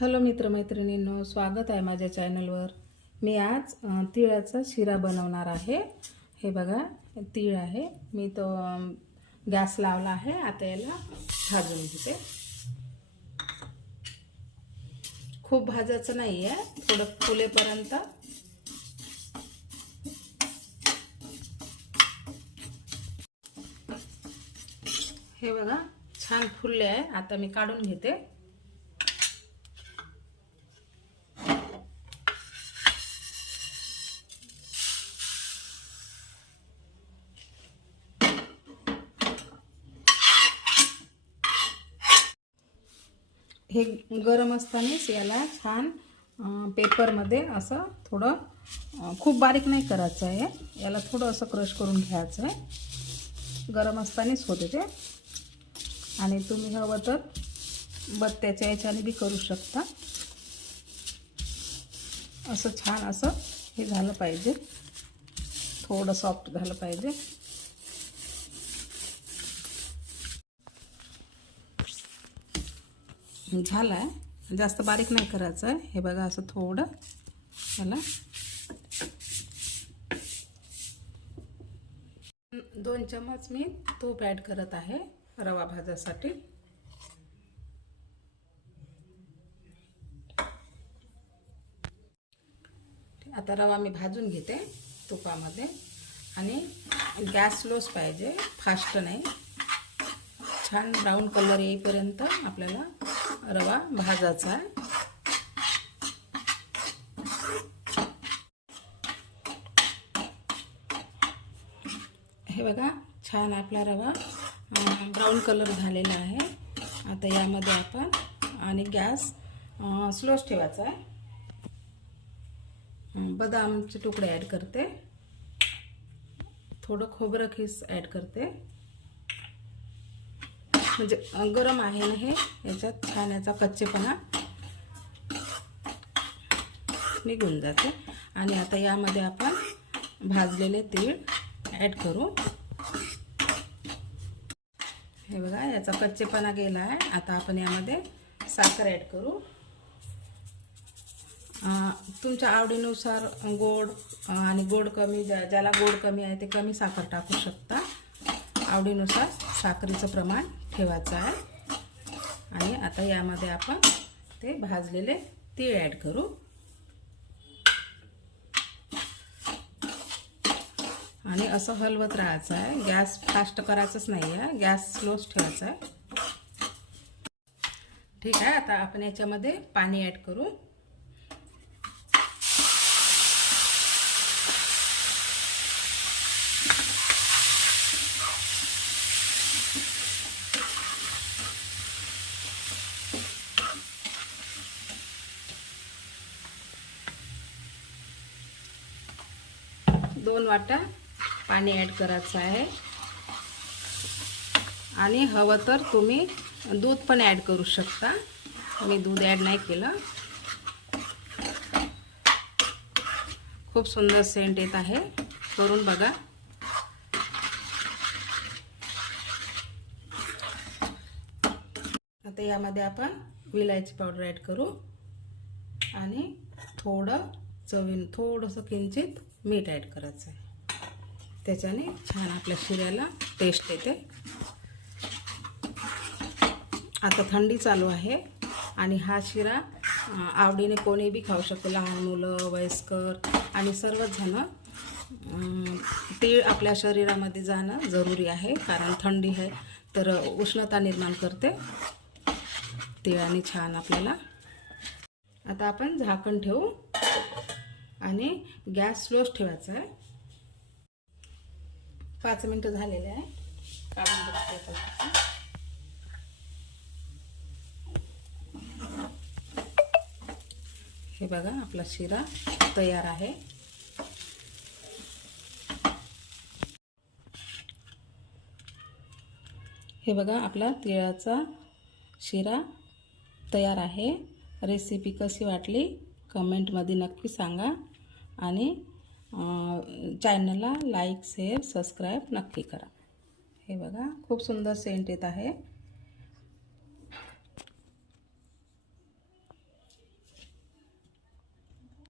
Hello मित्रमैत्रिणींनो स्वागत आहे माझ्या चॅनलवर. मी आज तिळाचा शिरा बनवणार आहे. हे बघा तीळ आहे. मी तो गॅस लावला आहे. आता याला भाजून घेते. खूप भाजायचं नाही आहे थोडं फुलेपर्यंत. हे बघा छान फुलले आहे. आता मी काढून घेते. हे गरम असतानाच याला छान पेपरमध्ये असं थोडं खूप बारीक नाही करायचं आहे. याला थोडं असं क्रश करून घ्यायचं आहे. गरम असतानाच होते ते. आणि तुम्ही हवं तर बत्त्याच्या याच्याने बी करू शकता. असं छान असं हे झालं पाहिजे. थोडं सॉफ्ट झालं पाहिजे. झाला आहे. जास्त बारीक नाही करायचं आहे. हे बघा असं थोडं. याला दोन चमच मी तूप ॲड करत आहे रवा भाजासाठी. आता रवा मी भाजून घेते तुपामध्ये. आणि गॅस स्लोच पाहिजे फास्ट नाही. छान ब्राऊन कलर येईपर्यंत आपल्याला रवा भाजायचा आहे हे बघा छान आपला रवा ब्राऊन कलर झालेला आहे. आता यामध्ये आपण आणि गॅस स्लोच ठेवायचा आहे. बदामचे तुकडे ॲड करते. थोडं खोबरं खीस ॲड करते. म्हणजे गरम आहे ना हे याच्यात छान याचा कच्चेपणा निघून जाते. आणि आता यामध्ये आपण भाजलेले तीळ ॲड करू. हे बघा याचा कच्चेपणा गेला आहे आता आपण यामध्ये साखर ॲड करू. तुमच्या आवडीनुसार गोड आणि गोड कमी ज्या ज्याला गोड कमी आहे ते कमी साखर टाकू शकता. आवडीनुसार साखरेचं प्रमाण ठेवायचं आहे. आणि आता यामध्ये आपण ते भाजलेले तीळ ॲड करू. आणि असं हलवत राहायचं आहे. गॅस फास्ट करायचंच नाही आहे गॅस स्लोच ठेवायचा आहे. ठीक आहे. आता आपण याच्यामध्ये पाणी ॲड करू. दोन वाटा पाणी ॲड करायचं आहे. आणि हवं तर तुम्ही दूध पण ॲड करू शकता. मी दूध ॲड नाही केलं. खूप सुंदर सेंट येत आहे. करून बघा. आता यामध्ये आपण विलायची पावडर ॲड करू. आणि थोडं चवीन थोडंसं किंचित मीठ ॲड करायचं आहे त्याच्याने छान आपल्या शिऱ्याला टेस्ट येते. आता थंडी चालू आहे आणि हा शिरा आवडीने कोणी बी खाऊ शकतो. लहान मुलं वयस्कर आणि सर्वच जणं तीळ आपल्या शरीरामध्ये जाणं जरुरी आहे. कारण थंडी आहे तर उष्णता निर्माण करते. तिळाने छान आपल्याला आता आपण झाकण ठेवू. आणि गॅस स्लोच ठेवायचा आहे. पाच मिनटं झालेले आहे. काढून बघते हे बघा आपला शिरा तयार आहे. हे बघा आपला तिळाचा शिरा तयार आहे. रेसिपी कशी वाटली? कमेंटमध्ये नक्की सांगा आणि चॅनलला लाईक शेअर सबस्क्राईब नक्की करा. हे बघा खूप सुंदर सेंट येत आहे.